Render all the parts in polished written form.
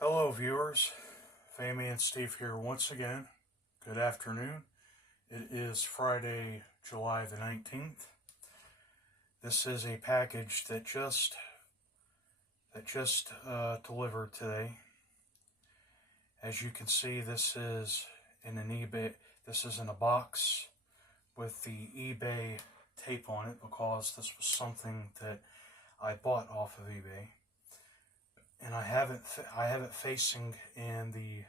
Hello viewers, Fammy and Steve here once again. Good afternoon. It is Friday, July the 19th. This is a package that just delivered today. As you can see, this is in a box with the eBay tape on it because this was something that I bought off of eBay. And I have it facing in the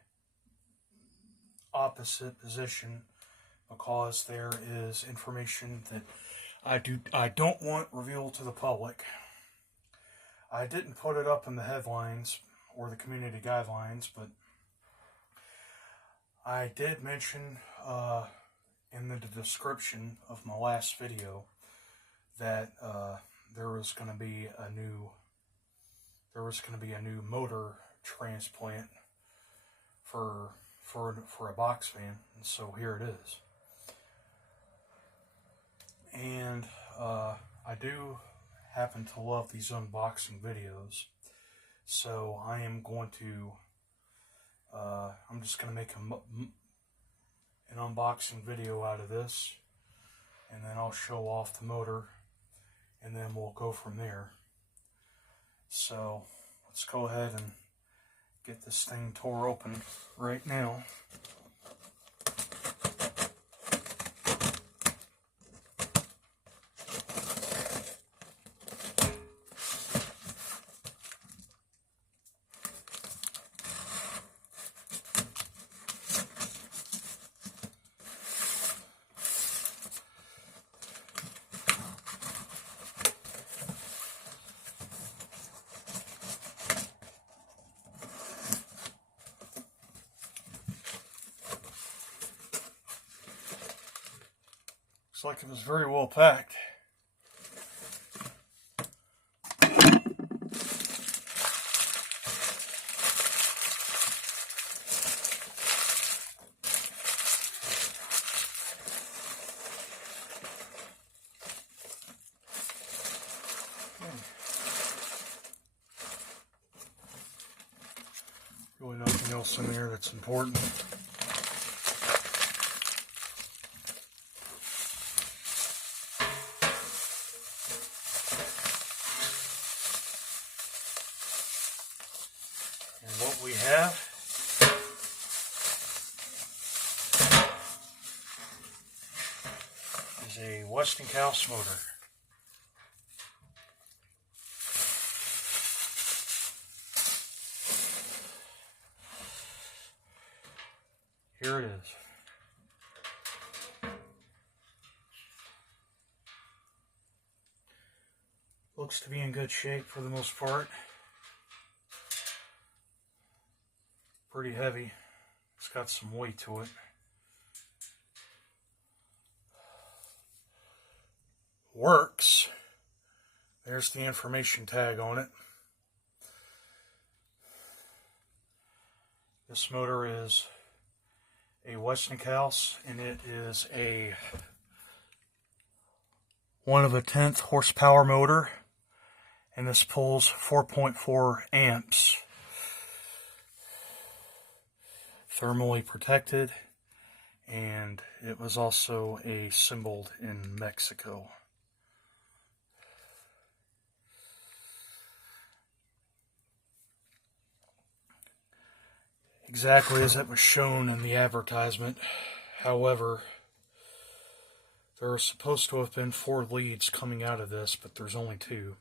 opposite position because there is information that I don't want revealed to the public. I didn't put it up in the headlines or the community guidelines, but I did mention in the description of my last video that there was going to be a new motor transplant for a box fan, and so here it is. And I do happen to love these unboxing videos, so I am going to I'm just going to make an unboxing video out of this, and then I'll show off the motor, and then we'll go from there. So let's go ahead and get this thing tore open right now. Looks like it was very well packed. Really nothing else in there that's important. And what we have is a Westinghouse motor. Here it is. Looks to be in good shape for the most part. Pretty heavy. It's got some weight to it. Works. There's the information tag on it. This motor is a Westinghouse, and it is a 1/10 horsepower motor, and this pulls 4.4 amps. Thermally protected, and it was also assembled in Mexico. Exactly as it was shown in the advertisement. However, there are supposed to have been 4 leads coming out of this, but there's only 2.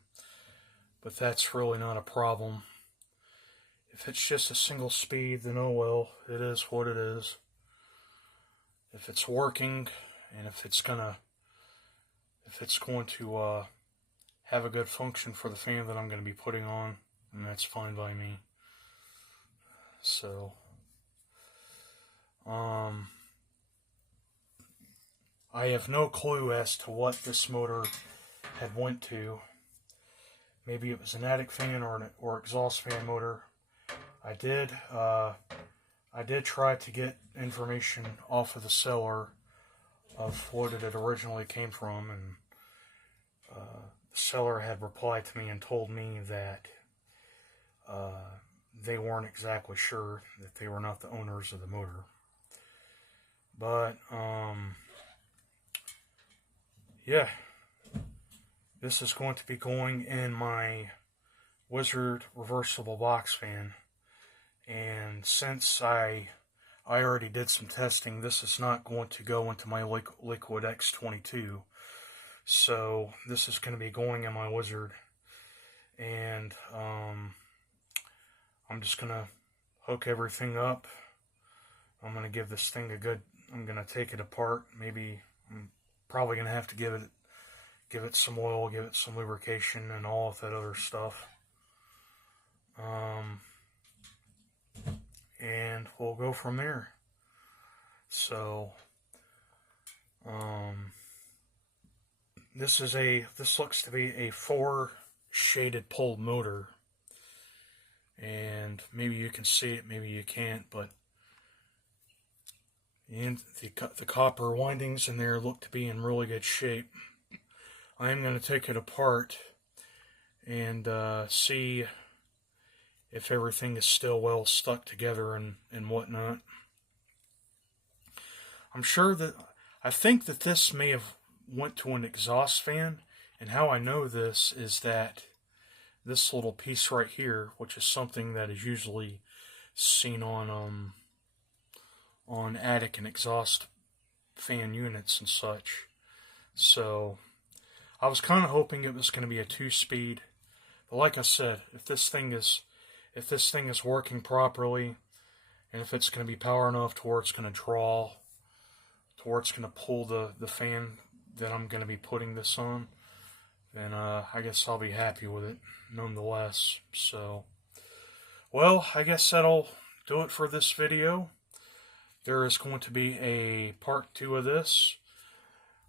But that's really not a problem. If it's just a single speed, then oh well, it is what it is. If it's working, and if it's going to have a good function for the fan that I'm going to be putting on, then that's fine by me. So, I have no clue as to what this motor had went to. Maybe it was an attic fan or exhaust fan motor. I did try to get information off of the seller of what it had originally came from, and the seller had replied to me and told me that they weren't exactly sure that they were not the owners of the motor. But, yeah, this is going to be going in my Wizard reversible box fan. And since I already did some testing, this is not going to go into my Liquid X22. So this is going to be going in my Wizard. And I'm just going to hook everything up. I'm going to give this thing a good, I'm going to take it apart. Maybe I'm probably going to have to give it some oil, give it some lubrication and all of that other stuff. And we'll go from there. So, this looks to be a 4 shaded pole motor, and maybe you can see it, maybe you can't, but the copper windings in there look to be in really good shape. I am going to take it apart and see if everything is still well stuck together and whatnot. I think that this may have went to an exhaust fan, and how I know this is that this little piece right here, which is something that is usually seen on attic and exhaust fan units and such. So I was kind of hoping it was going to be a 2-speed, but like I said, if this thing is working properly, and if it's going to be power enough to where it's going to draw, to where it's going to pull the fan that I'm going to be putting this on, then I guess I'll be happy with it nonetheless. So, well, I guess that'll do it for this video. There is going to be a part 2 of this.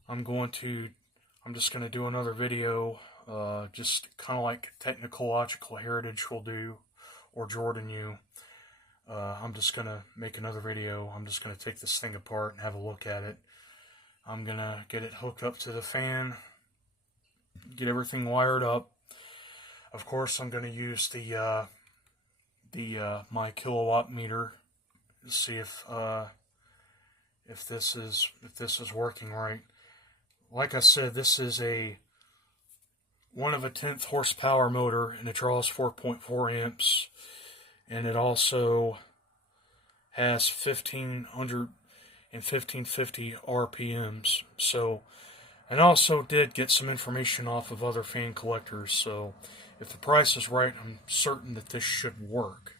I'm just going to do another video, just kind of like Technological Heritage will do, or Jordan U. I'm just going to make another video. I'm just going to take this thing apart and have a look at it. I'm going to get it hooked up to the fan, get everything wired up. Of course, I'm going to use my kilowatt meter to see if this is working right. Like I said, this is a 1/10 horsepower motor, and it draws 4.4 amps, and it also has 1500 and 1550 RPMs. So, and I also did get some information off of other fan collectors, so if the price is right, I'm certain that this should work.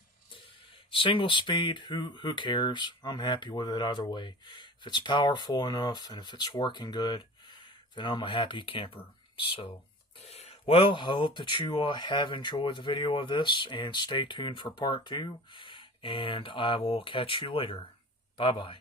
Single speed, who cares? I'm happy with it either way. If it's powerful enough and if it's working good, then I'm a happy camper. So, well, I hope that you have enjoyed the video of this, and stay tuned for part 2, and I will catch you later. Bye-bye.